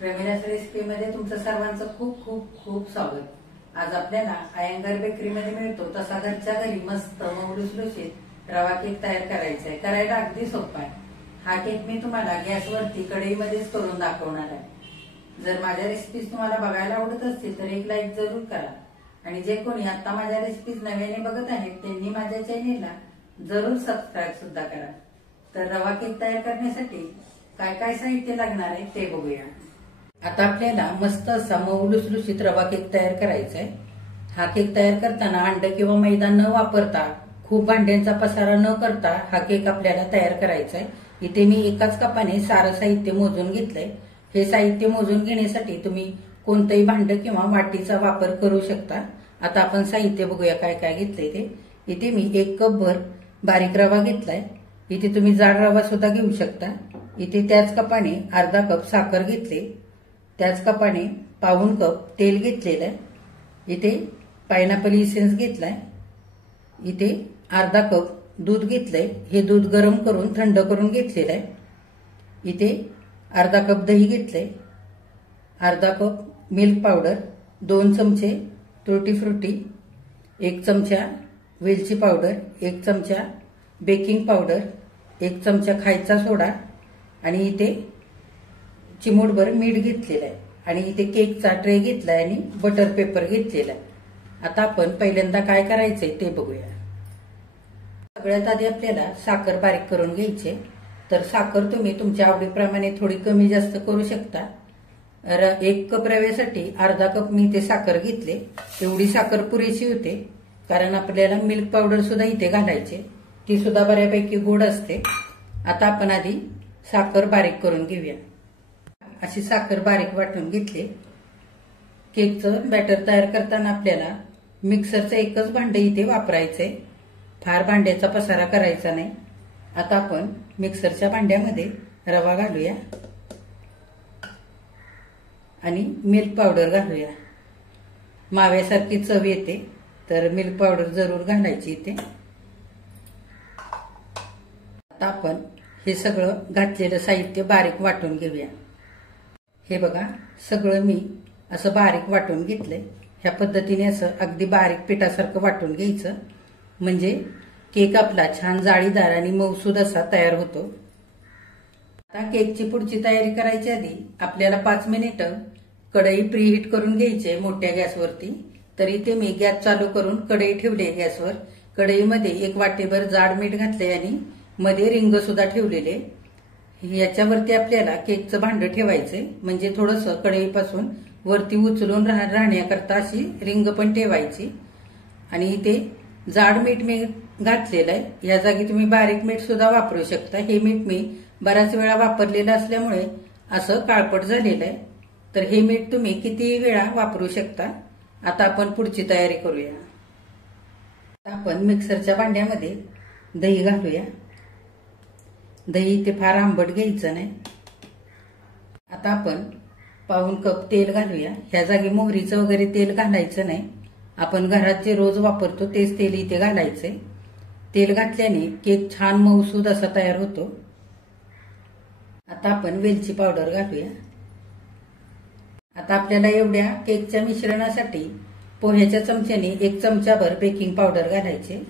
प्रमिलास रेसिपीमध्ये तुमचं सर्वांचं खूप खूप खूप स्वागत. आज आपल्याला अयंगार बेकरीमध्ये मिळतो तसा घरच्या घरी मस्त लुसलुशीत रवा केक तयार करायचा आहे. करायला अगदी सोपा आहे. हा केक मी तुम्हाला गॅसवरती कढईमध्येच करून दाखवणार आहे. जर माझ्या रेसिपीज तुम्हाला बघायला आवडत असतील तर एक लाईक जरूर करा आणि जे कोणी आता माझ्या रेसिपीज नव्याने बघत आहेत त्यांनी माझ्या चॅनेलला जरूर सबस्क्राईब सुद्धा करा. तर रवा केक तयार करण्यासाठी काय काय साहित्य लागणार आहे ते बघूया. आता आपल्याला मस्त असा मऊ लुसलुशीत रवा केक तयार करायचा आहे. हा केक तयार करताना अंड किंवा मैदा न वापरता, खूप भांड्यांचा पसारा न करता हा केक आपल्याला तयार करायचा आहे. इथे मी एकाच कपाने सारं साहित्य मोजून घेतलंय. हे साहित्य मोजून घेण्यासाठी तुम्ही कोणतंही भांड किंवा वाटीचा वापर करू शकता. आता आपण साहित्य बघूया काय काय घेतलंय ते. इथे मी 1 कप भर बारीक रवा घेतलाय. इथे तुम्ही जाड रवा सुद्धा घेऊ शकता. इथे त्याच कपाने अर्धा कप साखर घेतली. त्याच कपाने पाऊण कप तेल घेतलेलं आहे. इथे पायनॅपल इसेन्स घेतलाय. इथे अर्धा कप दूध घेतलंय. हे दूध गरम करून थंड करून घेतलेलं आहे. इथे अर्धा कप दही घेतलंय. अर्धा कप मिल्क पावडर, 2 चमचे तुटी फ्रुटी, 1 चमचा वेलची पावडर, 1 चमचा बेकिंग पावडर, 1 चमचा खायचा सोडा आणि इथे चिमूटभर मीठ घेतलेलं आहे. आणि इथे केकचा ट्रे घेतलाय आणि बटर पेपर घेतलेला आहे. आता आपण पहिल्यांदा काय करायचंय ते बघूया. सगळ्यात आधी आपल्याला साखर बारीक करून घ्यायची. तर साखर तुम्ही तुमच्या आवडीप्रमाणे थोडी कमी जास्त करू शकता. 1 कप रव्यासाठी अर्धा कप मी इथे साखर घेतले. एवढी साखर पुरेशी होते कारण आपल्याला मिल्क पावडर सुद्धा इथे घालायचे. ती सुद्धा बऱ्यापैकी गोड असते. आता आपण आधी साखर बारीक करून घेऊया. अशी साखर बारीक वाटून घेतली. केकचं बॅटर तयार करताना आपल्याला मिक्सरचं एकच भांडे इथे वापरायचंय. फार भांड्याचा पसारा करायचा नाही. आता आपण मिक्सरच्या भांड्यामध्ये रवा घालूया आणि मिल्क पावडर घालूया. माव्यासारखी चव येते तर मिल्क पावडर जरूर घालायची इथे. आता आपण हे सगळं घातलेलं साहित्य बारीक वाटून घेऊया. हे बघा सगळं मी असं बारीक वाटून घेतलंय. ह्या पद्धतीने असं अगदी बारीक पिठासारखं वाटून घ्यायचं म्हणजे केक आपला छान जाळीदार आणि मऊसूद असा तयार होतो. आता केकची पुढची तयारी करायची आधी आपल्याला 5 मिनिटं कढई प्रीहीट करून घ्यायची मोठ्या गॅसवरती. तर इथे मी गॅस चालू करून कढई ठेवली गॅसवर. कढईमध्ये 1 वाटीभर जाड मीठ घातले आणि मध्ये रिंग सुद्धा ठेवलेले. याच्यावरती आपल्याला केकचं भांड ठेवायचंय म्हणजे थोडंसं कढईपासून वरती उचलून राहण्याकरता अशी रिंग पण ठेवायची. आणि इथे जाड मीठ मी घातलेलं आहे. या जागी तुम्ही बारीक मीठ सुद्धा वापरू शकता. हे मीठ मी बऱ्याच वेळा वापरलेलं असल्यामुळे असं काळपट झालेलं आहे. तर हे मीठ तुम्ही कितीही वेळा वापरू शकता. आता आपण पुढची तयारी करूया. आपण मिक्सरच्या भांड्यामध्ये दही घालूया. दही इथे फार आंबट घ्यायचं नाही. आता आपण पाऊण कप तेल घालूया. ह्या जागी मोहरीचं वगैरे तेल घालायचं नाही. आपण घरात जे रोज वापरतो तेच तेल इथे घालायचंय. तेल घातल्याने केक छान मऊसूद असा तयार होतो. आता आपण वेलची पावडर घालूया. आता आपल्याला एवढ्या केकच्या मिश्रणासाठी पोह्याच्या चमच्याने 1 चमचाभर बेकिंग पावडर घालायचे.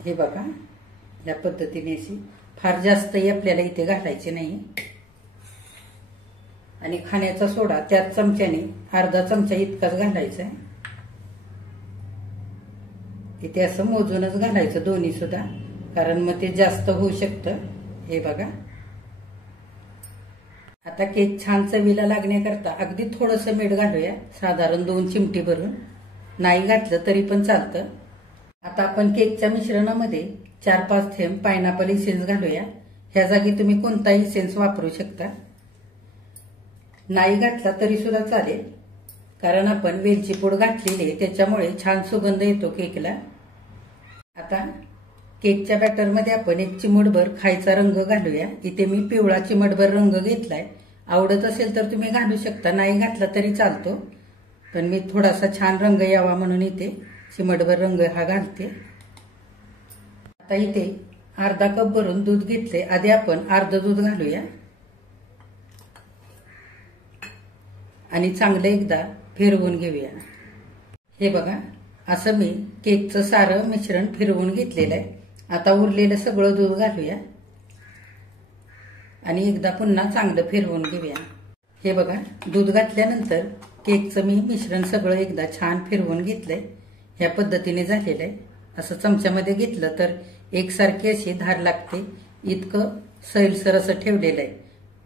हे बघा या पद्धतीने अशी फार जास्तही आपल्याला इथे घालायची नाही. आणि खाण्याचा सोडा त्याच चमच्याने अर्धा चमचा इतकाच घालायचा आहे. इथे असं मोजूनच घालायचं दोन्ही सुद्धा कारण मग ते जास्त होऊ शकतं. हे बघा आता केक छान चवीला लागण्याकरता अगदी थोडंसं मीठ घालूया. साधारण 2 चिमटी भरून. नाही घातलं तरी पण चालतं. आता आपण केकच्या मिश्रणामध्ये 4-5 थेंब पायनॅपल इसेन्स घालूया. ह्या जागी तुम्ही कोणताही इसेन्स वापरू शकता. नाही घातला तरी सुद्धा चालेल कारण आपण वेलची पूड घातलेली आहे त्याच्यामुळे छान सुगंध येतो केकला. आता केकच्या बॅटरमध्ये आपण 1 चिमूटभर खायचा रंग घालूया. इथे मी पिवळा चिमटभर रंग घेतलाय. आवडत असेल तर तुम्ही घालू शकता. नाही घातला तरी चालतो पण मी थोडासा छान रंग यावा म्हणून इथे चिमटभर रंग हा घालते. आता इथे अर्धा कप भरून दूध घेतले. आधी आपण अर्ध दूध घालूया आणि चांगलं एकदा फिरवून घेऊया. हे बघा, असं मी केकचं सारं मिश्रण फिरवून घेतलेलं आहे. आता उरलेलं सगळं दूध घालूया आणि एकदा पुन्हा चांगलं फिरवून घेऊया. हे बघा, दूध घातल्यानंतर केकचं मी मिश्रण सगळं एकदा छान फिरवून घेतलंय. ह्या पद्धतीने झालेलं आहे. असं चमच्यामध्ये घेतलं तर एकसारखी अशी धार लागते इतकं सैलसर असं ठेवलेलं आहे.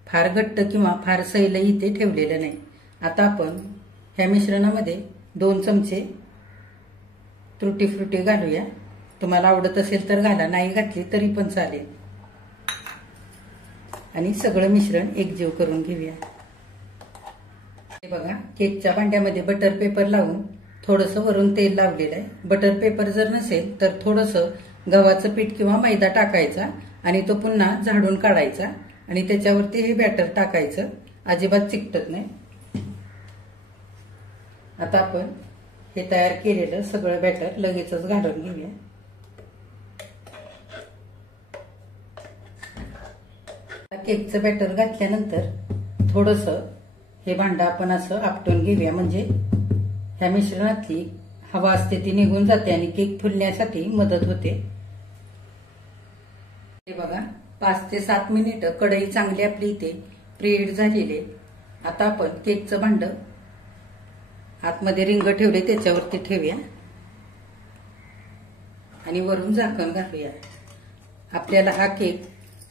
फार घट्ट किंवा फार सैल इथे ठेवलेलं नाही. आता आपण ह्या मिश्रणामध्ये 2 चमचे तुटी फ्रुटी घालूया. तुम्हाला आवडत असेल तर घाला, नाही घातली तरी पण चालेल. आणि सगळं मिश्रण एकजीव करून घेऊया. हे बघा, केकच्या भांड्यामध्ये बटर पेपर लावून थोडंसं वरून तेल लावलेलं आहे. बटर पेपर जर नसेल तर थोडंसं गव्हाचं पीठ किंवा मैदा टाकायचा आणि तो पुन्हा झाडून काढायचा आणि त्याच्यावरती हे बॅटर टाकायचं. अजिबात चिकटत नाही. आता आपण हे तयार केलेलं सगळं बॅटर लगेचच घालून घेऊया. केकचं बॅटर घातल्यानंतर थोडंसं हे भांडं आपण असं आपटून घेऊया, म्हणजे ह्या मिश्रणातली हवा असते ती निघून जाते आणि केक फुलण्यासाठी मदत होते. हे बघा, 5 ते 7 मिनिटं कढई चांगली आपली इथे प्रीहीट झालेली आहे. आता आपण केकचं भांडं आतमध्ये रिंग ठेवले त्याच्यावरती ठेवूया आणि वरून झाकण घालूया. आपल्याला हा केक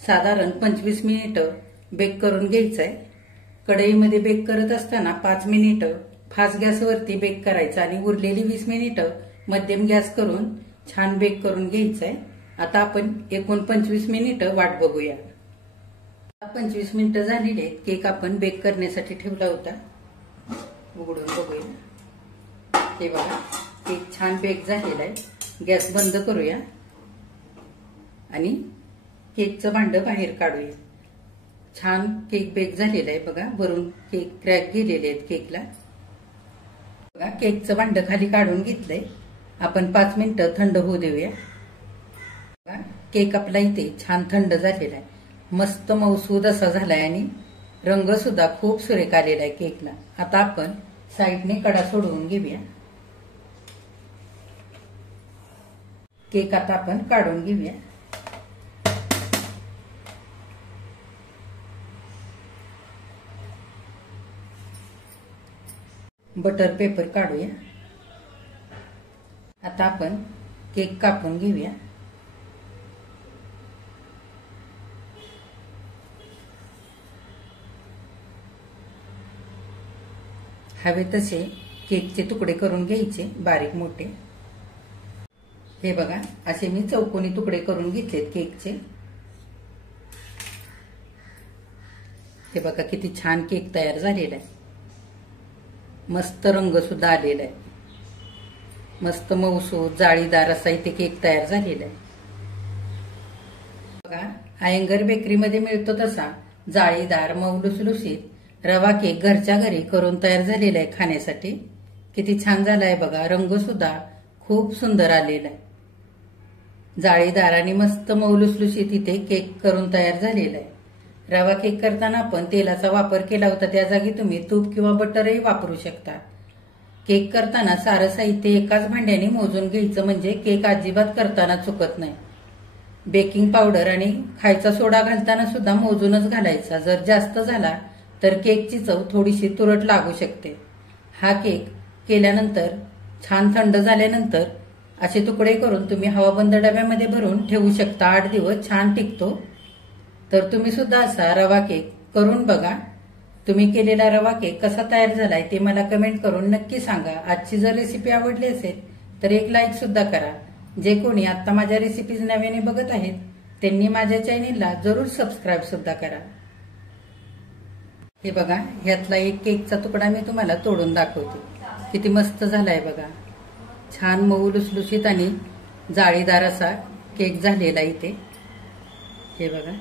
साधारण 25 मिनिटं बेक करून घ्यायचा आहे. कढईमध्ये बेक करत असताना 5 मिनिटं फास्ट गॅसवरती बेक करायचं आणि उरलेली 20 मिनिटं मध्यम गॅस करून छान बेक करून घ्यायचं आहे. आता आपण एकूण 25 मिनिटं वाट बघूया. 25 मिनिटं झालेली आहेत. केक आपण बेक करण्यासाठी ठेवला होता. उघडून बघूया. हे बघा, केक छान बेक झालेला आहे. गॅस बंद करूया आणि केकचं भांडं बाहेर काढूया. छान केक बेक झालेला आहे. बघा, वरून केक क्रॅक गेलेले आहेत केकला. बघा, केकचं भांडं खाली काढून घेतलंय. आपण 5 मिनिटं थंड होऊ देऊया. बघा, केक आपला इथे छान थंड झालेला आहे. मस्त मऊसूद असा झालाय आणि रंग सुद्धा खूप सुरेख आलेला आहे केकला. आता आपण साईडने कडा सोडवून घेऊया. केक आता आपण काढून घेऊया. बटर पेपर काढूया. आता आपण केक कापून घेऊया. हवे तसे केकचे तुकडे करून घ्यायचे, बारीक मोठे. हे बघा, असे मी चौकोनी तुकडे करून घेतलेत केकचे. हे बघा, किती छान केक तयार झालेला आहे. मस्त रंग सुद्धा आलेला आहे. मस्त मऊसूद जाळीदार असा इथे केक तयार झालेला आहे. बघा, अयंगर बेकरीमध्ये मिळतो तसा जाळीदार मऊ लुसलुसीत रवा केक घरच्या घरी करून तयार झालेला आहे खाण्यासाठी. किती छान झालाय बघा. रंग सुद्धा खूप सुंदर आलेला आहे. जाळीदार आणि मस्त मऊ लुसलुसीत इथे केक करून तयार झालेला आहे. रवा केक करताना आपण तेलाचा वापर केला होता, त्या जागी तुम्ही तूप किंवा बटरही वापरू शकता. केक करताना सारं साहित्य एकाच भांड्याने मोजून घ्यायचं, म्हणजे केक अजिबात करताना चुकत नाही. बेकिंग पावडर आणि खायचा सोडा घालताना सुद्धा मोजूनच घालायचा. जर जास्त झाला तर केकची चव थोडीशी तुरट लागू शकते. हा केक केल्यानंतर छान थंड झाल्यानंतर असे तुकडे करून तुम्ही हवाबंद डब्यामध्ये भरून ठेवू शकता. 8 दिवस छान टिकतो. तर तुम्ही सुद्धा असा रवा केक करून बघा. तुम्ही केलेला रवा केक कसा तयार झालाय ते मला कमेंट करून नक्की सांगा. आजची जर रेसिपी आवडली असेल तर एक लाईक सुद्धा करा. जे कोणी आता माझ्या रेसिपीज नव्याने बघत आहेत त्यांनी माझ्या चॅनेलला जरूर सबस्क्राईब सुद्धा करा. हे बघा, ह्यातला एक केकचा तुकडा मी तुम्हाला तोडून दाखवते. किती मस्त झालाय बघा. छान मऊ लुसलुशीत आणि जाळीदार असा केक झालेला इथे. हे बघा.